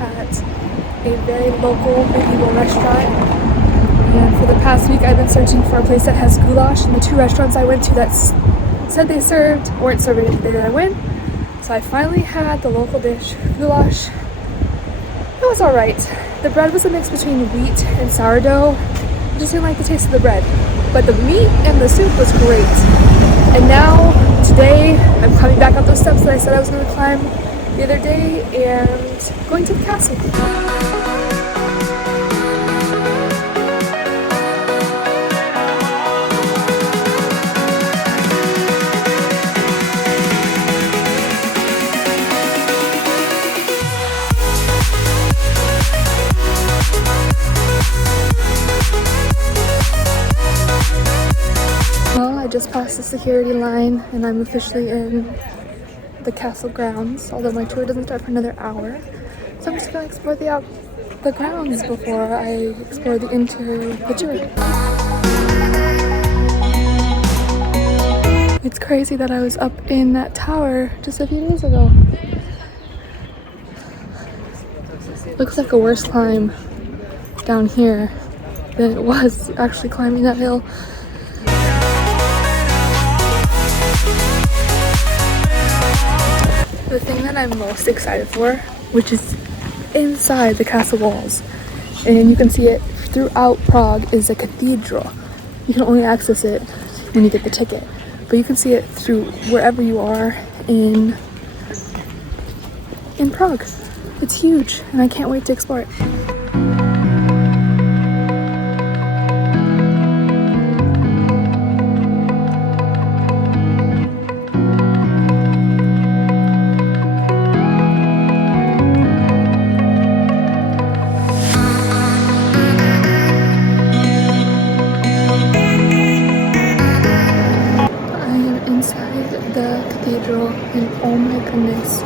at a very local medieval restaurant. And for the past week I've been searching for a place that has goulash, and the two restaurants I went to that said they weren't serving it the day that I went. So I finally had the local dish, goulash. It was alright. The bread was a mix between wheat and sourdough. I just didn't like the taste of the bread. But the meat and the soup was great. And now, today, I'm climbing back up those steps that I said I was going to climb the other day and going to the castle. I just passed the security line and I'm officially in the castle grounds, although my tour doesn't start for another hour. So I'm just going to explore the grounds before I explore the tour. It's crazy that I was up in that tower just a few days ago. Looks like a worse climb down here than it was actually climbing that hill. The thing that I'm most excited for, which is inside the castle walls, and you can see it throughout Prague, is a cathedral. You can only access it when you get the ticket, but you can see it through wherever you are in Prague. It's huge, and I can't wait to explore it. The cathedral, and oh my goodness,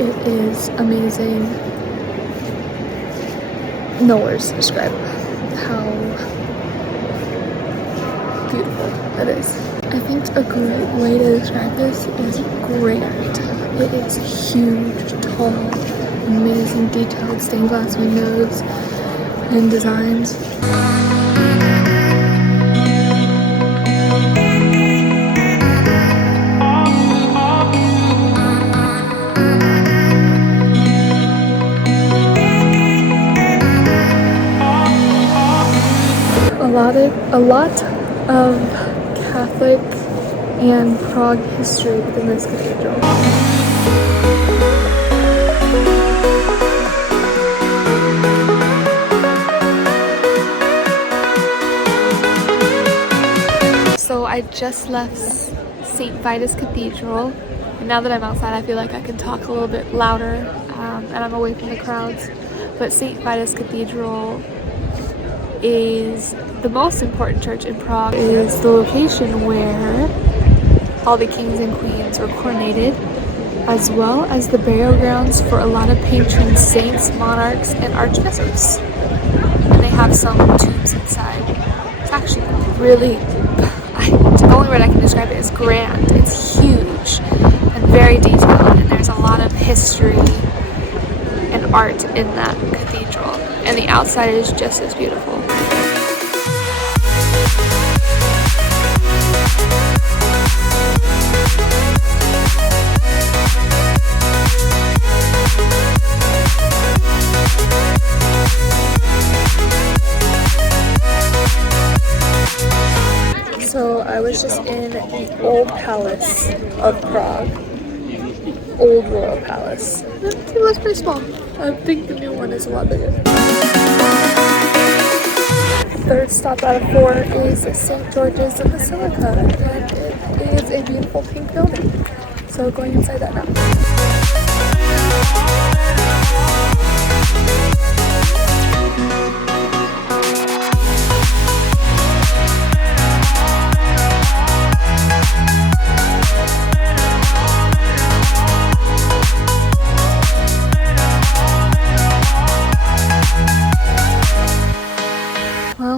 it is amazing. No words to describe how beautiful it is. I think a great way to describe this is grand. It is huge, tall, amazing detailed stained glass windows and designs. A lot of Catholic and Prague history within this cathedral. So I just left St. Vitus Cathedral, and now that I'm outside I feel like I can talk a little bit louder and I'm away from the crowds. But St. Vitus Cathedral is the most important church in Prague. It is the location where all the kings and queens were coronated, as well as the burial grounds for a lot of patron saints, monarchs, and archbishops. And they have some tombs inside. It's actually really, the only word I can describe it is grand. It's huge and very detailed, and there's a lot of history and art in that cathedral. And the outside is just as beautiful. So I was just in the old palace of Prague, old royal palace. It was pretty small. I think the new one is a lot bigger. Third stop out of 4 is St. George's Basilica, and it is a beautiful pink building. So going inside that now.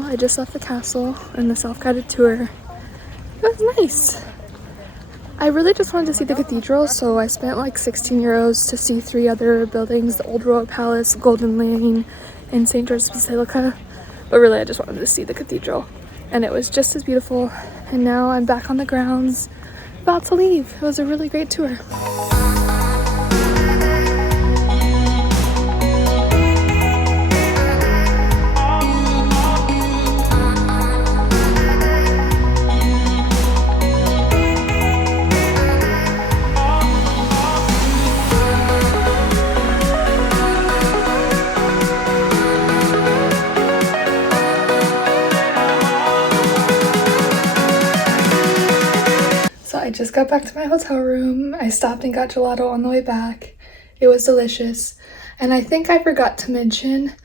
I just left the castle and the self-guided tour. It was nice. I really just wanted to see the cathedral, so I spent like 16 euros to see 3 other buildings, the Old Royal Palace, Golden Lane, and St. George's Basilica. But really, I just wanted to see the cathedral, and it was just as beautiful. And now I'm back on the grounds, about to leave. It was a really great tour. I just got back to my hotel room. I stopped and got gelato on the way back. It was delicious. And I think I forgot to mention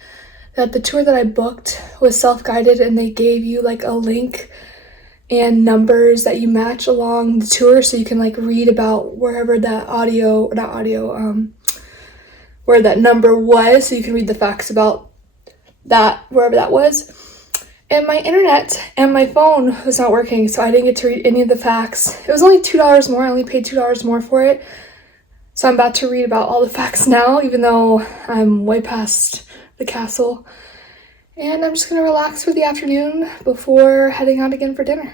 that the tour that I booked was self-guided, and they gave you like a link and numbers that you match along the tour, so you can like read about wherever that where that number was, so you can read the facts about that, wherever that was. And my internet and my phone was not working, so I didn't get to read any of the facts. It was only $2 more. I only paid $2 more for it. So I'm about to read about all the facts now, even though I'm way past the castle. And I'm just going to relax for the afternoon before heading out again for dinner.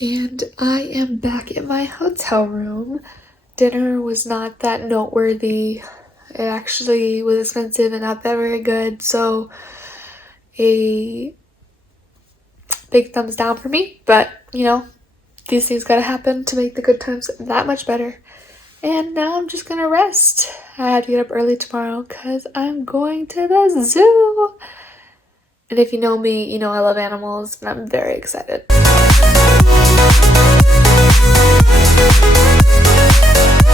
And I am back in my hotel room. Dinner was not that noteworthy. It actually was expensive and not that very good, so a big thumbs down for me. But, you know, these things gotta happen to make the good times that much better. And now I'm just gonna rest. I have to get up early tomorrow because I'm going to the zoo. And if you know me, you know I love animals, and I'm very excited.